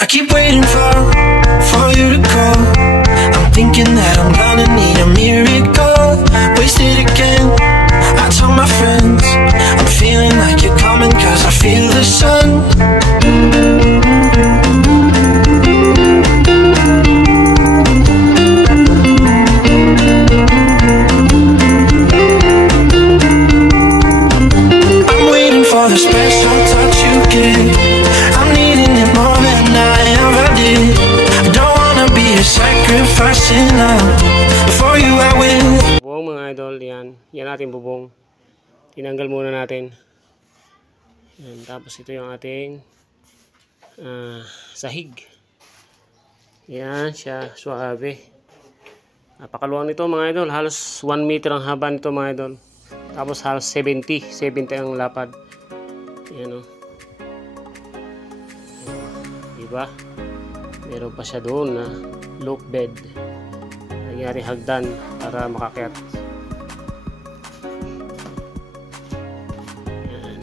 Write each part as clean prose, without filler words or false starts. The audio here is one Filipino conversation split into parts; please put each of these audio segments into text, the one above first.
I keep waiting for you to call. I'm thinking that I'm gonna need a miracle. Wasted again, I told my friends I'm feeling like you're coming, cause I feel the sun. I'm waiting for the special touch you give. I'm needing it more than I ever did. I don't wanna be a sacrifice enough. For you I will. Bubong mga idol, yan natin bubong. Tinanggal muna natin. Yan, tapos ito yung ating sahig. Yan siya, suave. Napakaluwang nito mga idol, halos 1 meter ang haba nito mga idol. Tapos halos 70 ang lapad. Yan o. Diba? Meron pa siya doon na loop bed. Nangyari hagdan para makakyat. Yan.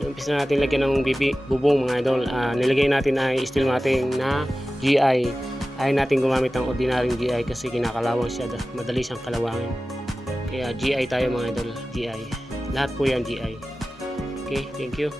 Umpisa na natin lagyan ng bubong mga idol. Nilagay natin ay steel matting na GI. Ayaw natin gumamit ng ordinaryong GI kasi kinakalawang siya. Madali siyang kalawangin. Kaya GI tayo mga idol. GI. Lahat po yan GI. Okay, thank you.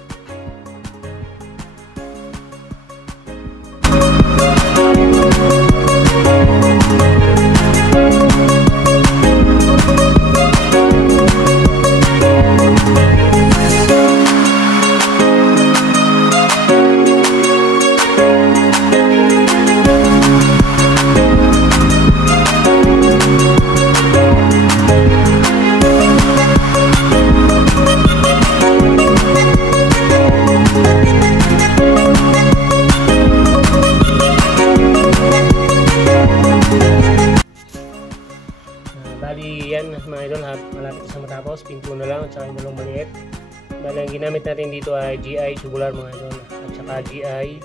Bali yan mga idol, malapit sa matapos, pinto na lang at saka yung dalawang maliit. Bali ang ginamit natin dito ay GI tubular mga idol at saka GI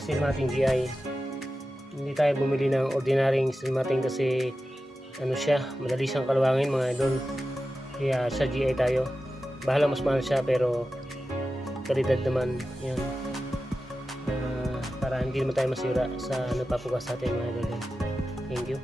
steel matting GI. Hindi tayo bumili ng ordinaryong steel matting kasi ano siya, madali siyang kalawangin mga idol. Kaya sa GI tayo. Bahala mas mahal siya pero kalidad naman yan. Para hindi naman tayo masira sa nagpapugas natin mga idol. Thank you.